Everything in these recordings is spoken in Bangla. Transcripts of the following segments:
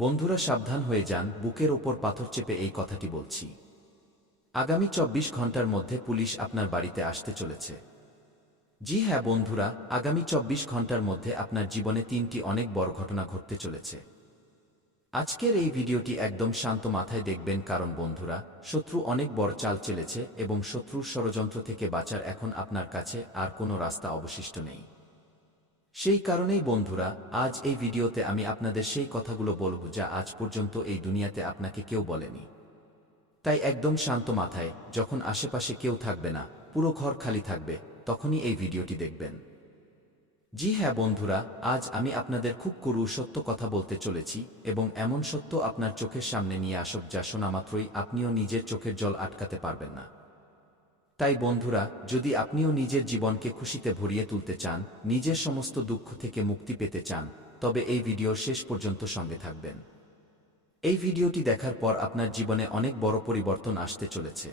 বন্ধুরা সাবধান হয়ে যান, বুকের ওপর পাথর চেপে এই কথাটি বলছি। আগামী ২৪ ঘন্টার মধ্যে পুলিশ আপনার বাড়িতে আসতে চলেছে। জি হ্যাঁ বন্ধুরা, আগামী ২৪ ঘন্টার মধ্যে আপনার জীবনে ৩টি অনেক বড় ঘটনা ঘটতে চলেছে। আজকের এই ভিডিওটি একদম শান্ত মাথায় দেখবেন, কারণ বন্ধুরা, শত্রু অনেক বড় চাল চলেছে এবং শত্রুর ষড়যন্ত্র থেকে বাঁচার এখন আপনার কাছে আর কোনো রাস্তা অবশিষ্ট নেই। সেই কারণেই বন্ধুরা, আজ এই ভিডিওতে আমি আপনাদের সেই কথাগুলো বলব যা আজ পর্যন্ত এই দুনিয়াতে আপনাকে কেউ বলেনি। তাই একদম শান্ত মাথায়, যখন আশেপাশে কেউ থাকবে না, পুরো ঘর খালি থাকবে, তখনই এই ভিডিওটি দেখবেন। জি হ্যাঁ বন্ধুরা, আজ আমি আপনাদের খুব করু সত্য কথা বলতে চলেছি এবং এমন সত্য আপনার চোখের সামনে নিয়ে আসব যা শোনা মাত্রই আপনিও নিজের চোখের জল আটকাতে পারবেন না। তাই বন্ধুরা, যদি আপনিও নিজের জীবনকে খুশিতে ভরিয়ে তুলতে চান, নিজের সমস্ত দুঃখ থেকে মুক্তি পেতে চান, তবে এই ভিডিওর শেষ পর্যন্ত সঙ্গে থাকবেন। এই ভিডিওটি দেখার পর আপনার জীবনে অনেক বড় পরিবর্তন আসতে চলেছে।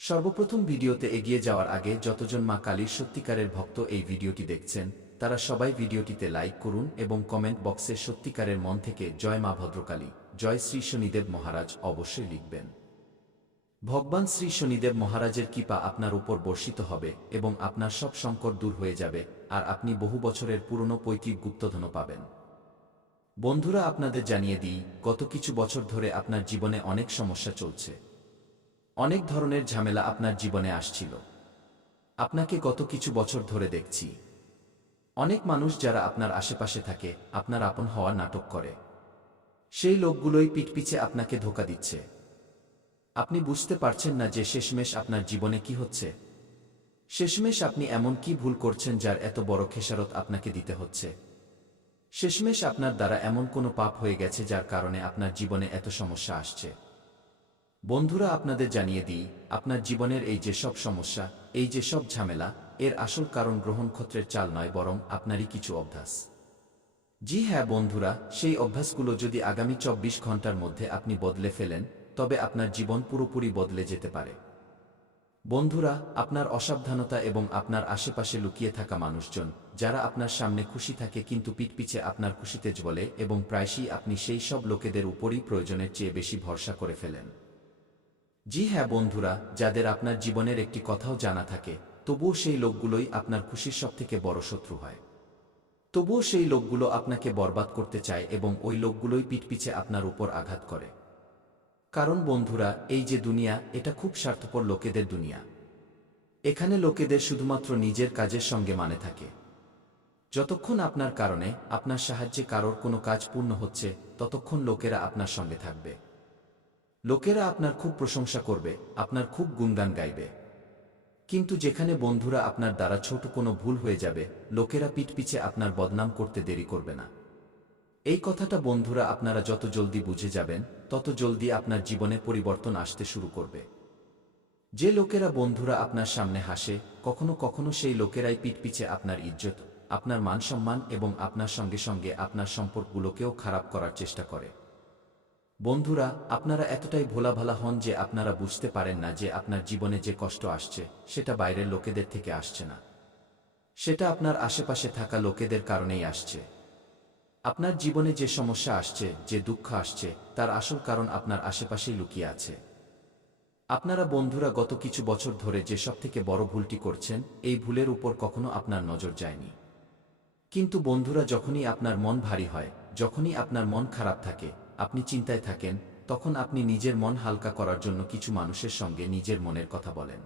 সর্বপ্রথম ভিডিওতে এগিয়ে যাওয়ার আগে যতজন মা কালীর সত্যিকারের ভক্ত এই ভিডিওটি দেখছেন, তারা সবাই ভিডিওটিতে লাইক করুন এবং কমেন্ট বক্সে সত্যিকারের মন থেকে জয় মা ভদ্রকালী, জয় শ্রী শনিদেব মহারাজ অবশ্যই লিখবেন। ভগবান শ্রী শনিদেব মহারাজের কৃপা আপনার উপর বর্ষিত হবে এবং আপনার সব সংকট দূর হয়ে যাবে, আর আপনি বহু বছরের পুরনো পৈতৃক গুপ্তধন পাবেন। বন্ধুরা, আপনাদের জানিয়ে দিই, গত কিছু বছর ধরে আপনার জীবনে অনেক সমস্যা চলছে। অনেক ধরনের ঝামেলা আপনার জীবনে আসছিল। আপনাকে গত কিছু বছর ধরে দেখছি। অনেক মানুষ যারা আপনার আশেপাশে থাকে, আপনার আপন হওয়ার নাটক করে। সেই লোকগুলোই পিঠপিছে আপনাকে ধোঁকা দিচ্ছে। আপনি বুঝতে পারছেন না যে শেষমেশ আপনার জীবনে কি হচ্ছে। শেষমেশ আপনি এমন কি ভুল করছেন যার এত বড় খেসারত আপনাকে দিতে হচ্ছে। শেষমেশ আপনার দ্বারা এমন কোনো পাপ হয়ে গেছে যার কারণে আপনার জীবনে এত সমস্যা আসছে। বন্ধুরা, আপনাদের জানিয়ে দিই, আপনার জীবনের এই যে সব সমস্যা, এই যে সব ঝামেলা, এর আসল কারণ গ্রহ নক্ষত্রের চাল নয়, বরং আপনারই কিছু অভ্যাস। জি হ্যাঁ বন্ধুরা, সেই অভ্যাসগুলো যদি আগামী ২৪ ঘন্টার মধ্যে আপনি বদলে ফেলেন, তবে আপনার জীবন পুরোপুরি বদলে যেতে পারে। বন্ধুরা, আপনার অসাবধানতা এবং আপনার আশেপাশে লুকিয়ে থাকা মানুষজন, যারা আপনার সামনে খুশি থাকে কিন্তু পিঠপিছে আপনার খুশিতে জ্বলে, এবং প্রায়শই আপনি সেই সব লোকেদের উপরই প্রয়োজনের চেয়ে বেশি ভরসা করে ফেলেন। জি হ্যাঁ বন্ধুরা, যাদের আপনার জীবনের একটি কথাও জানা থাকে, তবুও সেই লোকগুলোই আপনার খুশির সবথেকে বড় শত্রু হয়। তবুও সেই লোকগুলো আপনাকে বরবাদ করতে চায় এবং ওই লোকগুলোই পিঠপিছে আপনার উপর আঘাত করে। কারণ বন্ধুরা, এই যে দুনিয়া, এটা খুব স্বার্থপর লোকেদের দুনিয়া। এখানে লোকেদের শুধুমাত্র নিজের কাজের সঙ্গে মানে থাকে। যতক্ষণ আপনার কারণে, আপনার সাহায্যে কারোর কোনো কাজ পূর্ণ হচ্ছে, ততক্ষণ লোকেরা আপনার সঙ্গে থাকবে। লোকেরা আপনার খুব প্রশংসা করবে, আপনার খুব গুণগান গাইবে। কিন্তু যেখানে বন্ধুরা আপনার দ্বারা ছোট কোনো ভুল হয়ে যাবে, লোকেরা পিঠপিছে আপনার বদনাম করতে দেরি করবে না। এই কথাটা বন্ধুরা আপনারা যত জলদি বুঝে যাবেন, তত জলদি আপনার জীবনে পরিবর্তন আসতে শুরু করবে। যে লোকেরা বন্ধুরা আপনার সামনে হাসে, কখনো কখনো সেই লোকেরাই পিঠপিছে আপনার ইজ্জত, আপনার মান সম্মান এবং আপনার সঙ্গে সঙ্গে আপনার সম্পর্কগুলোকেও খারাপ করার চেষ্টা করে। বন্ধুরা, আপনারা এতটাই ভোলাভালা হন যে আপনারা বুঝতে পারেন না যে আপনার জীবনে যে কষ্ট আসছে, সেটা বাইরের লোকেদের থেকে আসছে না। সেটা আপনার আশেপাশে থাকা লোকেদের কারণেই আসছে। আপনার জীবনে যে সমস্যা আসছে, যে দুঃখ আসছে, তার আসল কারণ আপনার আশেপাশেই লুকিয়ে আছে। আপনারা বন্ধুরা গত কিছু বছর ধরে যে সবথেকে বড় ভুলটি করছেন, এই ভুলের উপর কখনো আপনার নজর যায়নি। কিন্তু বন্ধুরা, যখনই আপনার মন ভারী হয়, যখনই আপনার মন খারাপ থাকে, আপনি চিন্তায় থাকেন, তখন আপনি নিজের মন হালকা করার জন্য কিছু মানুষের সঙ্গে নিজের মনের কথা বলেন।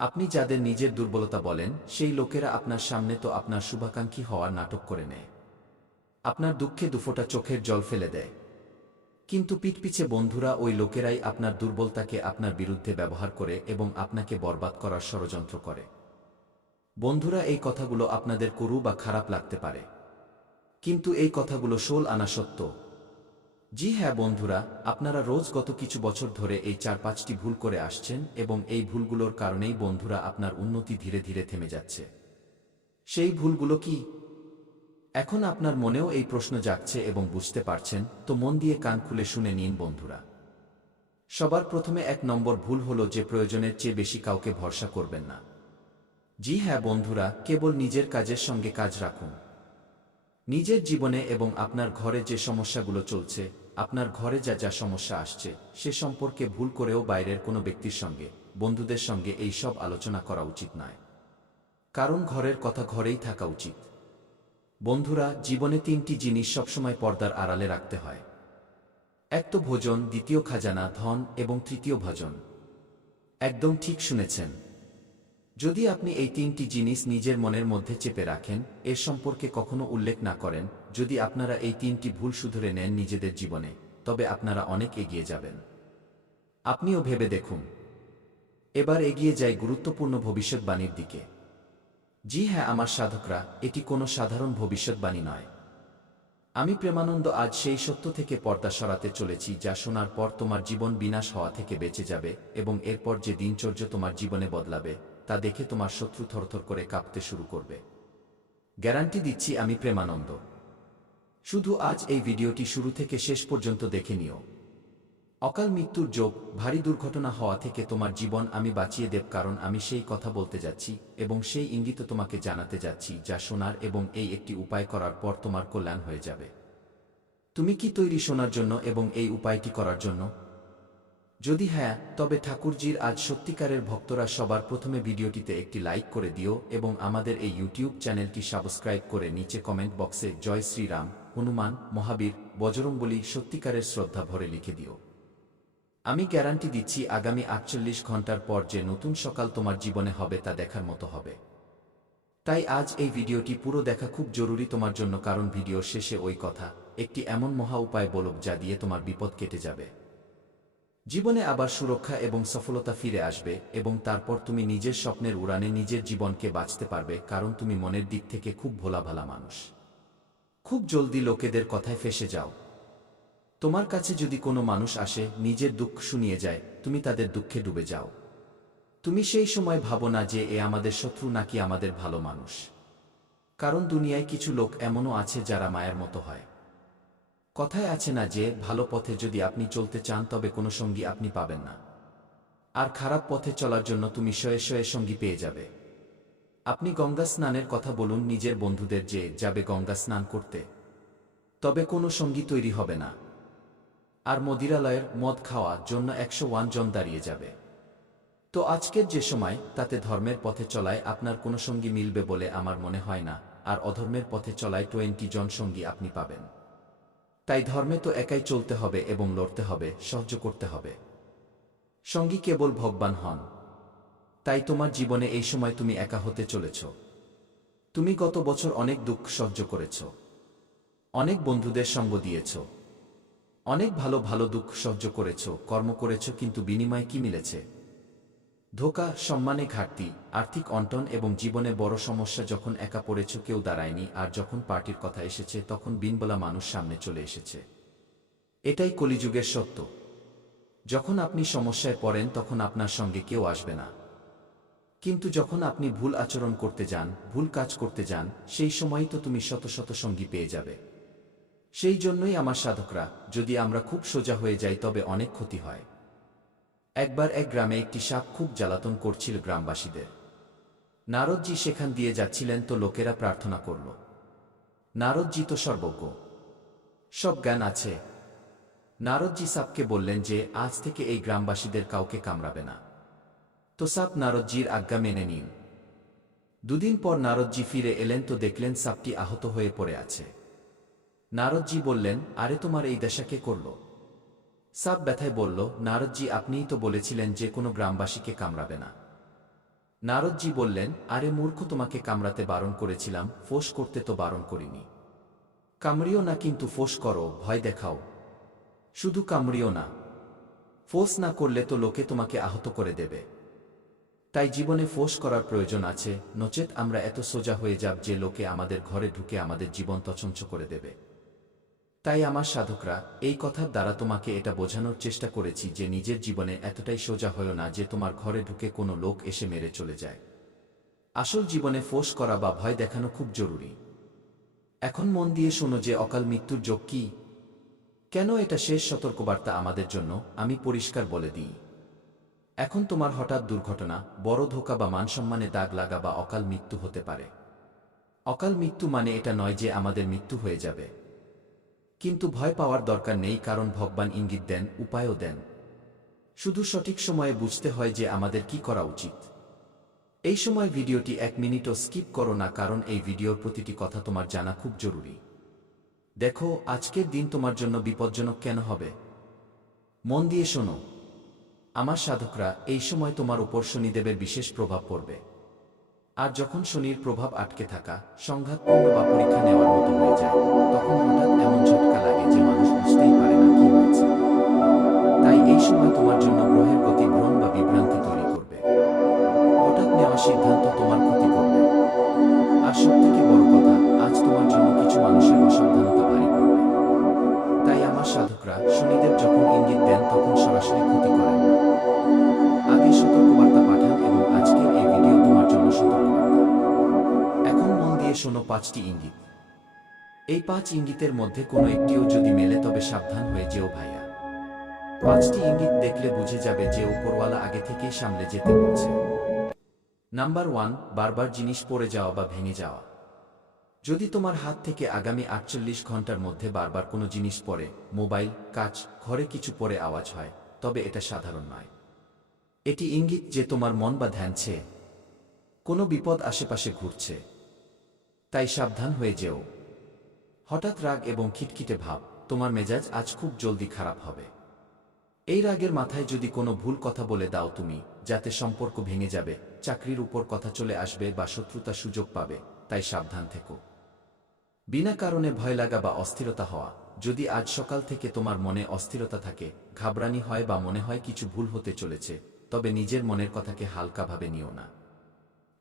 আপনি যাদের নিজের দুর্বলতা বলেন, সেই লোকেরা আপনার সামনে তো আপনার শুভাকাঙ্ক্ষী হওয়ার নাটক করে নেয়। আপনার দুঃখে দুফোঁটা চোখের জল ফেলে দেয়। কিন্তু পিঠপিছে বন্ধুরা ওই লোকেরাই আপনার দুর্বলতাকে আপনার বিরুদ্ধে ব্যবহার করে এবং আপনাকে বরবাদ করার ষড়যন্ত্র করে। বন্ধুরা, এই কথাগুলো আপনাদের করু বা খারাপ লাগতে পারে, কিন্তু এই কথাগুলো ষোল আনা সত্য। জি হ্যাঁ বন্ধুরা, আপনারা রোজ গত কিছু বছর ধরে এই ৪-৫টি ভুল করে আসছেন এবং এই ভুলগুলোর কারণেই বন্ধুরা আপনার উন্নতি ধীরে ধীরে থেমে যাচ্ছে। সেই ভুলগুলো কি? এখন আপনার মনেও এই প্রশ্ন জাগছে এবং বুঝতে পারছেন, তো মন দিয়ে কান খুলে শুনে নিন বন্ধুরা। সবার প্রথমে ১ নম্বর ভুল হলো যে প্রয়োজনের চেয়ে বেশি কাউকে ভরসা করবেন না। জি হ্যাঁ বন্ধুরা, কেবল নিজের কাজের সঙ্গে কাজ রাখুন। নিজের জীবনে এবং আপনার ঘরে যে সমস্যাগুলো চলছে, আপনার ঘরে যা যা সমস্যা আসছে, সে সম্পর্কে ভুল করেও বাইরের কোনো ব্যক্তির সঙ্গে, বন্ধুদের সঙ্গে এই সব আলোচনা করা উচিত নয়। কারণ ঘরের কথা ঘরেই থাকা উচিত। বন্ধুরা, জীবনে 3টি জিনিস সবসময় পর্দার আড়ালে রাখতে হয়। এক তো ভোজন, দ্বিতীয় খাজানা ধন এবং তৃতীয় ভজন। একদম ঠিক শুনেছেন। যদি আপনি এই 3টি জিনিস নিজের মনের মধ্যে চেপে রাখেন, এর সম্পর্কে কখনো উল্লেখ না করেন, যদি আপনারা এই 3টি ভুল শুধরে নেন নিজেদের জীবনে, তবে আপনারা অনেক এগিয়ে যাবেন। আপনিও ভেবে দেখুন। এবার এগিয়ে যাই গুরুত্বপূর্ণ ভবিষ্যৎবাণীর দিকে। জি হ্যাঁ আমার সাধকরা, এটি কোনো সাধারণ ভবিষ্যৎবাণী নয়। আমি প্রেমানন্দ আজ সেই সত্য থেকে পর্দা সরাতে চলেছি যা শোনার পর তোমার জীবন বিনাশ হওয়া থেকে বেঁচে যাবে এবং এরপর যে দিনচর্য তোমার জীবনে বদলাবে তা দেখে তোমার শত্রু থরথর করে কাঁপতে শুরু করবে। গ্যারান্টি দিচ্ছি আমি প্রেমানন্দ। শুধু আজ এই ভিডিওটি শুরু থেকে শেষ পর্যন্ত দেখে নিও। অকাল মৃত্যুর যোগ, ভারী দুর্ঘটনা হওয়া থেকে তোমার জীবন আমি বাঁচিয়ে দেব, কারণ আমি সেই কথা বলতে যাচ্ছি এবং সেই ইঙ্গিত তোমাকে জানাতে যাচ্ছি যা শোনার এবং এই একটি উপায় করার পর তোমার কল্যাণ হয়ে যাবে। তুমি কি তৈরি শোনার জন্য এবং এই উপায়টি করার জন্য? যদি হ্যাঁ, তবে ঠাকুরজির আজ সত্যিকারের ভক্তরা সবার প্রথমে ভিডিওটিতে একটি লাইক করে দিও এবং আমাদের এই ইউটিউব চ্যানেলটি সাবস্ক্রাইব করে নিচে কমেন্ট বক্সে জয় শ্রীরাম, হনুমান, মহাবীর, বজরংবলী সত্যিকারের শ্রদ্ধা ভরে লিখে দিও। আমি গ্যারান্টি দিচ্ছি আগামী 48 ঘন্টার পর যে নতুন সকাল তোমার জীবনে হবে তা দেখার মতো হবে। তাই আজ এই ভিডিওটি পুরো দেখা খুব জরুরি তোমার জন্য, কারণ ভিডিওর শেষে ওই কথা, একটি এমন মহা উপায় বলব যা দিয়ে তোমার বিপদ কেটে যাবে। জীবনে আবার সুরক্ষা এবং সফলতা ফিরে আসবে এবং তারপর তুমি নিজের স্বপ্নের উড়ানে নিজের জীবনকে বাঁচতে পারবে, কারণ তুমি মনের দিক থেকে খুব ভোলাভালা মানুষ। খুব জলদি লোকেদের কথায় ফেঁসে যাও। তোমার কাছে যদি কোনো মানুষ আসে, নিজের দুঃখ শুনিয়ে যায়, তুমি তাদের দুঃখে ডুবে যাও। তুমি সেই সময় ভাবো না যে এ আমাদের শত্রু নাকি আমাদের ভালো মানুষ। কারণ দুনিয়ায় কিছু লোক এমনও আছে যারা মায়ের মতো হয়। কথায় আছে না যে ভালো পথে যদি আপনি চলতে চান তবে কোনো সঙ্গী আপনি পাবেন না, আর খারাপ পথে চলার জন্য তুমি শয়ে শয়ে সঙ্গী পেয়ে যাবে। আপনি গঙ্গা স্নানের কথা বলুন নিজের বন্ধুদের যে যাবে গঙ্গা স্নান করতে, তবে কোনো সঙ্গী তৈরি হবে না। আর মদিরালয়ের মদ খাওয়ার জন্য 101 জন দাঁড়িয়ে যাবে। তো আজকের যে সময়, তাতে ধর্মের পথে চলায় আপনার কোনো সঙ্গী মিলবে বলে আমার মনে হয় না, আর অধর্মের পথে চলায় 20 জন সঙ্গী আপনি পাবেন। তাই ধর্মে তো একাই চলতে হবে এবং লড়তে হবে, সহ্য করতে হবে। সঙ্গী কেবল ভগবান হন। তাই তোমার জীবনে এই সময় তুমি একা হতে চলেছ। তুমি গত বছর অনেক দুঃখ সহ্য করেছ, অনেক বন্ধুদের সঙ্গ দিয়েছ, অনেক ভালো ভালো দুঃখ সহ্য করেছ, কর্ম করেছ, কিন্তু বিনিময়ে কি মিলেছে? ধোঁকা, সম্মানে ঘাটতি, আর্থিক অনটন এবং জীবনে বড় সমস্যা। যখন একা পড়েছ কেউ দাঁড়ায়নি, আর যখন পার্টির কথা এসেছে তখন বিনবলা মানুষ সামনে চলে এসেছে। এটাই কলিযুগের সত্য। যখন আপনি সমস্যায় পড়েন তখন আপনার সঙ্গে কেউ আসবে না, কিন্তু যখন আপনি ভুল আচরণ করতে যান, ভুল কাজ করতে যান, সেই সময়ই তো তুমি শত শত সঙ্গী পেয়ে যাবে। সেই জন্যই আমার সাধকরা, যদি আমরা খুব সোজা হয়ে যাই তবে অনেক ক্ষতি হয়। একবার এক গ্রামে একটি সাপ খুব জ্বালাতন করছিল গ্রামবাসীদের। নারদজি সেখান দিয়ে যাচ্ছিলেন তো লোকেরা প্রার্থনা করল, নারদজি তো সর্বজ্ঞ, সব জ্ঞান আছে। নারদজি সাপকে বললেন যে আজ থেকে এই গ্রামবাসীদের কাউকে কামড়াবে না। তো সাপ নারদজির আজ্ঞা মেনে নিন। দুদিন পর নারদজি ফিরে এলেন তো দেখলেন সাপটি আহত হয়ে পড়ে আছে। নারদজি বললেন, আরে তোমার এই দশা কে করল? সাপ ব্যথায় বলল, নারদজি আপনিই তো বলেছিলেন যে কোনো গ্রামবাসীকে কামড়াবে না। নারদজি বললেন, আরে মূর্খ, তোমাকে কামড়াতে বারণ করেছিলাম, ফোঁস করতে তো বারণ করিনি। কামড়িও না, কিন্তু ফোঁস করো, ভয় দেখাও। শুধু কামড়িও না, ফোঁস না করলে তো লোকে তোমাকে আহত করে দেবে। তাই জীবনে ফোঁস করার প্রয়োজন আছে, নচেত আমরা এত সোজা হয়ে যাব যে লোকে আমাদের ঘরে ঢুকে আমাদের জীবন তছনছ করে দেবে। তাই আমার সাধকরা, এই কথার দ্বারা তোমাকে এটা বোঝানোর চেষ্টা করেছি যে নিজের জীবনে এতটাই সোজা হয়ো না যে তোমার ঘরে ঢুকে কোনো লোক এসে মেরে চলে যায়। আসল জীবনে ফোঁস করা বা ভয় দেখানো খুব জরুরি। এখন মন দিয়ে শোনো যে অকাল মৃত্যুর যোগ কি, কেন এটা শেষ সতর্কবার্তা আমাদের জন্য। আমি পরিষ্কার বলে দিই, এখন তোমার হঠাৎ দুর্ঘটনা, বড় ধোঁকা বা মানসম্মানে দাগ লাগা বা অকাল মৃত্যু হতে পারে। অকাল মৃত্যু মানে এটা নয় যে আমাদের মৃত্যু হয়ে যাবে, কিন্তু ভয় পাওয়ার দরকার নেই, কারণ ভগবান ইঙ্গিত দেন, উপায়ও দেন। শুধু সঠিক সময়ে বুঝতে হয় যে আমাদের কি করা উচিত। এই সময় ভিডিওটি 1 মিনিটও স্কিপ করো না, কারণ এই ভিডিওর প্রতিটি কথা তোমার জানা খুব জরুরি। দেখো, আজকের দিন তোমার জন্য বিপজ্জনক কেন হবে। মন দিয়ে শোনো আমার সাধকরা, এই সময় তোমার উপর শনিদেবের বিশেষ প্রভাব পড়বে। আর যখন শনির প্রভাব আটকে থাকা, সংঘাতপূর্ণ বা পরীক্ষা নেওয়ার মতো হয়ে যায়, তখন হঠাৎ এমন ঝটকা লাগে যে মানুষ বুঝতেই পারে না কি হয়েছে। তাই এই সময় তোমার জন্য গ্রহের গতি ভ্রম বা বিভ্রান্তি তৈরি করবে। হঠাৎ নেওয়া সিদ্ধান্ত তোমার ক্ষতি করবে। আর সবথেকে বড় কথা, আজ তোমার জন্য কিছু মানুষের অসাবধানতা ভারী করবে। তাই আমার সাধকরা, শনিদেব যখন ইঙ্গিত দেন তখন সরাসরি ক্ষতি করেন না। আগে সতর্কবার্তা পাঠান, এবং আজকের এই ভিডিও তোমার জন্য সতর্কবার্তা। এখন মন দিয়ে শোনো 5টি ইঙ্গিত। এই 5 ইঙ্গিতের মধ্যে কোনো একটিও যদি মেলে তবে সাবধান হয়ে যেও ভাইয়া। 5টি ইঙ্গিত দেখলে বুঝে যাবে যে উপরওয়ালা আগে থেকেই সামলে যেতে বলছে। নাম্বার 1, বারবার জিনিস পড়ে যাওয়া বা ভেঙে যাওয়া। যদি তোমার হাত থেকে আগামী 48 ঘন্টার মধ্যে বারবার কোনো জিনিস পড়ে, মোবাইল, কাঁচ, ঘরে কিছু পড়ে আওয়াজ হয়, তবে এটা সাধারণ নয়। এটি ইঙ্গিত যে তোমার মন বা ধ্যানছে কোনো বিপদ আশেপাশে ঘুরছে। তাই সাবধান হয়ে যেও। হঠাৎ রাগ এবং খিটখিটে ভাব, তোমার মেজাজ আজ খুব জলদি খারাপ হবে। এই রাগের মাথায় যদি কোনো ভুল কথা বলে দাও তুমি, যাতে সম্পর্ক ভেঙে যাবে, চাকরির উপর কথা চলে আসবে বা শত্রুতা সুযোগ পাবে, তাই সাবধান থেকো। বিনা কারণে ভয় লাগা বা অস্থিরতা হওয়া, যদি আজ সকাল থেকে তোমার মনে অস্থিরতা থাকে, ঘাবড়ানি হয় বা মনে হয় কিছু ভুল হতে চলেছে, তবে নিজের মনের কথাকে হালকাভাবে নিও না।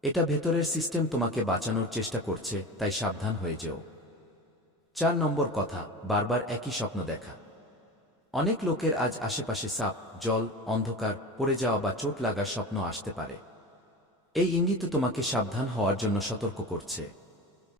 এটা ভেতরের সিস্টেম তোমাকে বাঁচানোর চেষ্টা করছে, তাই সাবধান হয়ে যেও। 4 নম্বর কথা, বারবার একই স্বপ্ন দেখা। অনেক লোকের আজ আশেপাশে সাপ, জল, অন্ধকার, পড়ে যাওয়া বা চোট লাগার স্বপ্ন আসতে পারে। এই ইঙ্গিত তোমাকে সাবধান হওয়ার জন্য সতর্ক করছে।